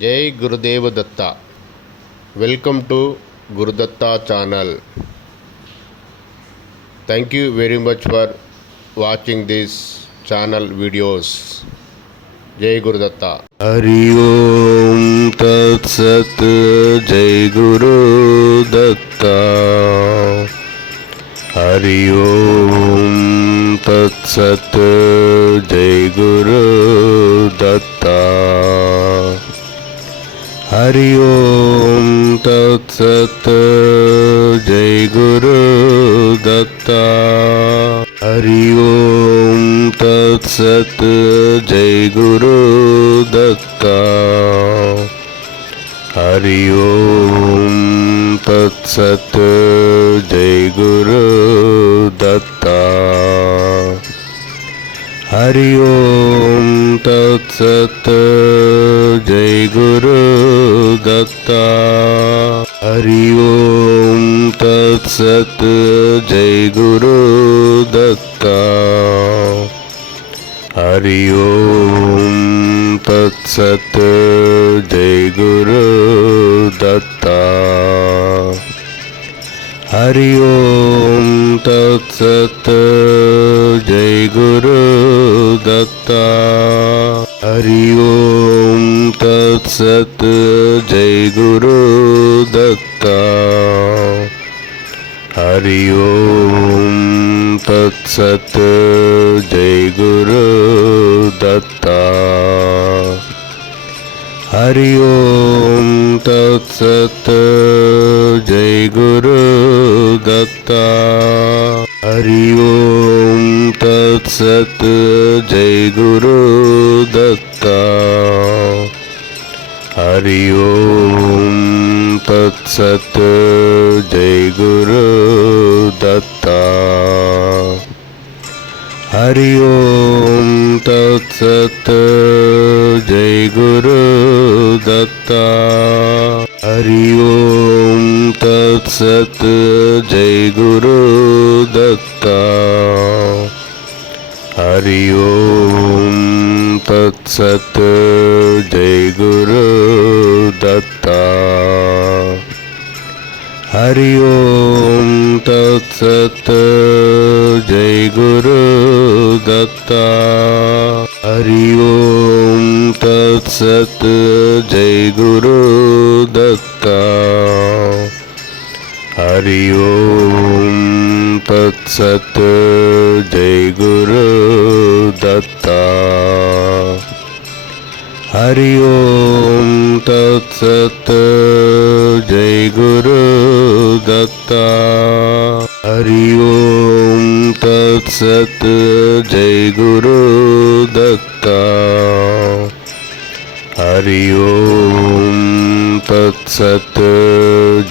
Jai Gurudev Datta welcome to ഗുരുദത്ത channel thank you very much for watching this channel videos ജയ് ഗുരുദത്ത ഹരി ഓം തത്സത് ജയ് ഗുരുദത്ത ഹരി ഓം തത്സത് ജയ് ഗുരുദത്താ हरि ओं तत्सत् जय गुरु दत्ता हरि ओं तत्सत् जय गुरु दत्ता हरि ओं तत्सत् जय गुरु दत्ता हरि ओम जय गुरु दत्ता हरि ओं तत्सत् जय गुरु दत्ता हरि ओं तत्सत् जय गुरु दत्ता हरि ओं तत्सत् जय गुरु दत्ता हरि ओं तत्सत् जय गुरु दत्ता हरि ओं तत्सत् जय गुरु दत्ता हरि ओं तत्सत् जय दत्ता हरि ओं तत्सत् जय दत्ता हरि ओं तत्सत् जय गुरु दत्ता हरि ओं तत्सत् जय गुरु दत्ता हरि ओं तत्सत् जय गुरु दत्ता हरि ओम् जय गुरु दत्ता हरि ओं तत्सत् जय गुरु दत्ता हरि ओं तत्सत् जय गुरु दत्ता हरि ओं तत्सत् जय गुरु हरि ओं तत्सत् जय गुरु दत्ता हरि ओं तत्सत् जय गुरु दत्ता हरि ओं तत्सत्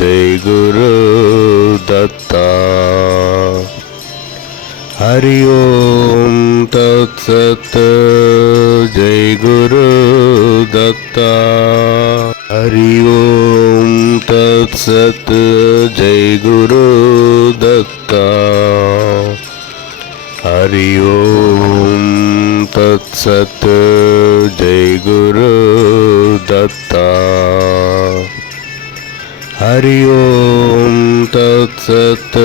जय गुरु दत्ता हरि ओम् जय गुरु दत्ता हरि ओं तत्सत् जय गुरु दत्ता हरि ओं तत्सत् जय गुरु दत्ता हरि ओं तत्सत्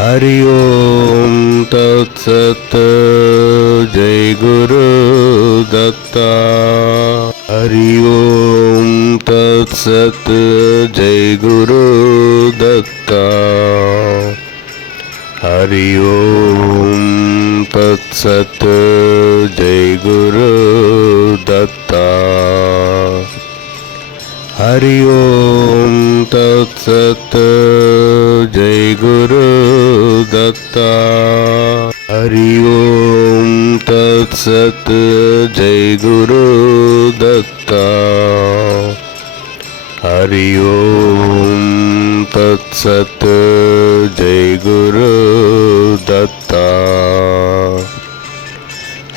हरि ओं तत्सत् जय गुरु दत्ता हरि ओं तत्सत् जय गुरु दत्ता हरि ओं तत्सत् जय गुरु दत्ता हरि ओं जय गुरु दत्ता हरि ओं तत्सत् जय गुरु दत्ता हरि ओं तत्सत् जय गुरु दत्ता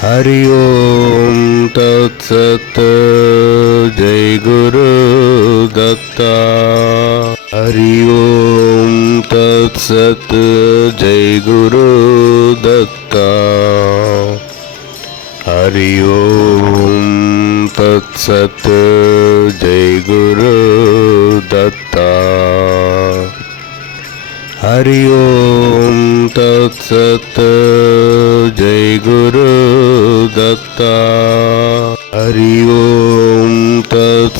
हरि ओं तत्सत् जय गुरु दत्ता हरि ओं तत्सत् जय गुरु दत्ता हरि ओं तत्सत् जय गुरु दत्ता हरि ओं तत्सत् जय गुरु दत्ता हरि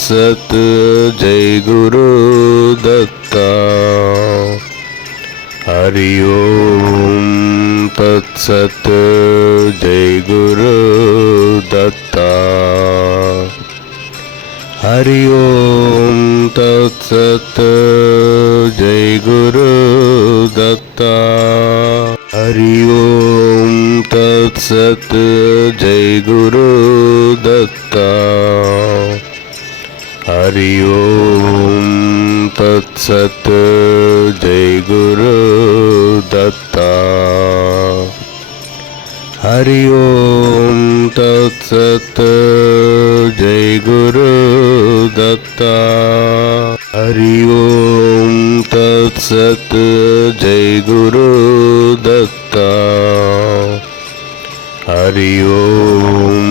सत् जय गुरु दत्ता हरि ओं तत्सत् जय गुरु दत्ता हरि ओं तत्सत् जय गुरु दत्ता हरि ओम् तत्सत् हरि ओं तत्सत् जय गुरु दत्ता हरि ओं तत्सत् जय गुरु दत्ता हरि ओं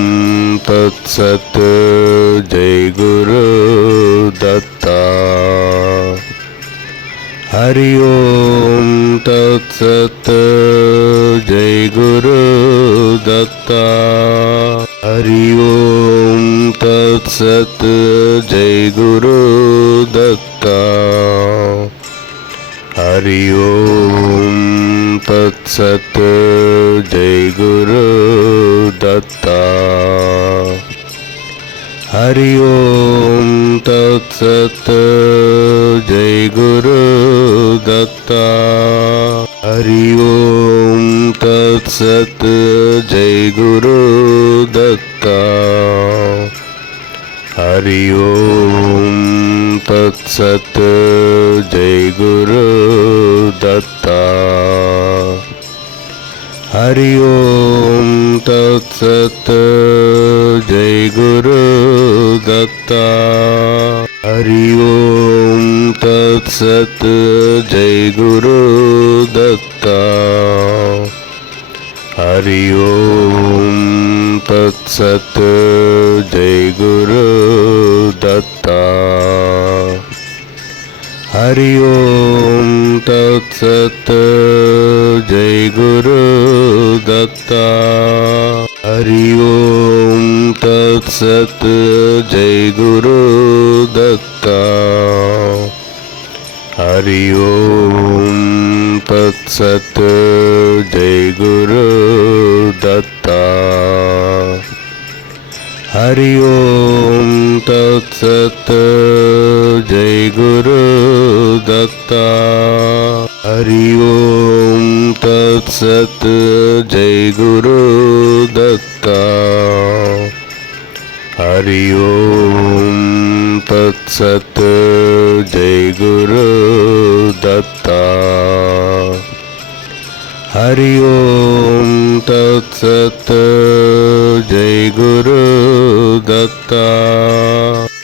तत्सत् जय गुरु दत्ता हरि ओम् सत् जय गुरु दत्ता हरि ओं तत्सत् जय गुरु दत्ता हरि ओं तत्सत् जय गुरु दत्ता हरि ओं तत्सत् जय गुरु दत्ता हरि ओं तत्सत् जय गुरु दत्ता हरि ओं तत्सत् जय गुरु दत्ता हरि ओं तत्सत् जय गुरु दत्ता हरि ओं जय गुरु दत्ता हरि ओं तत्सत् जय गुरु दत्ता हरि ओं तत्सत् जय गुरु दत्ता हरि ओं तत्सत् जय दत्ता हरि ओं तत्सत् जय गुरु दत्ता हरि ओं तत्सत् जय गुरु दत्ता हरि ओं तत्सत् जय गुरु दत्ता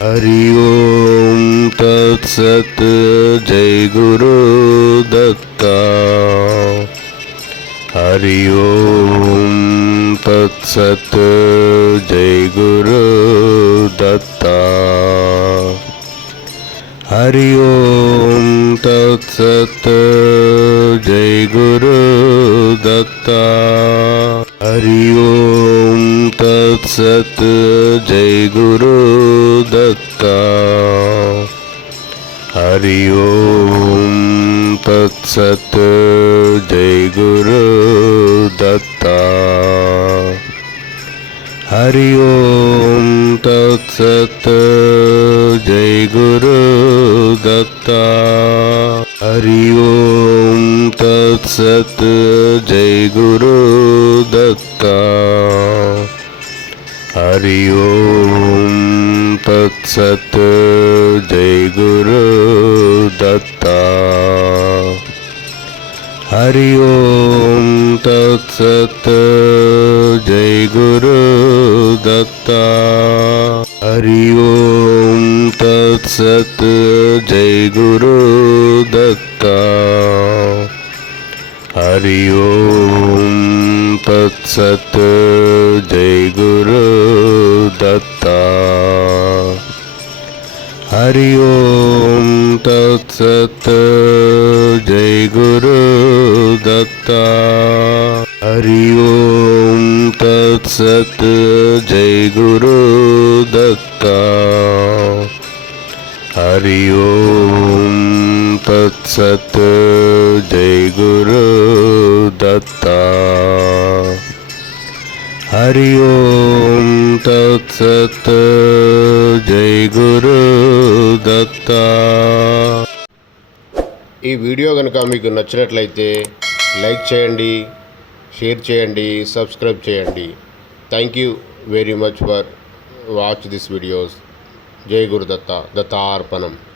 हरि ओं तत्सत् जय गुरु गुरुदत्त हरि ओं तत्सत् जय गुरु दत्ता हरि ओं तत्सत् जय गुरु दत्ता हरि ओं तत्सत् जय गुरु दत्ता हरि ओम तत्सत् जय गुरु दत्ता हरि ओं तत्सय गुरु दत्ता हरि ओं तत्सत् जय गुरु दत्ता हरि ओं तत्सत् जय गुरुदत्त हरि ओं तत्सत् जय गुरु दत्ता हरि ओं तत्सत् जय गुरु दत्ता हरि ओं तत्सत् जय गुरु दत्ता हरि ओं तत्सत् जय गुरु दत्ता हरि ॐ तत्सत् जय गुरु दत्ता हरि ॐ तत्सत् जय गुरु दत्ता हरि ॐ तत्सत् जय गुरुदत्ता ఈ వీడియో కనుక మీకు నచ్చినట్లయితే లైక్ చేయండి షేర్ చేయండి సబ్స్క్రైబ్ చేయండి thank you very much for watch this videos జై గురుదత్త దత్త అర్పణం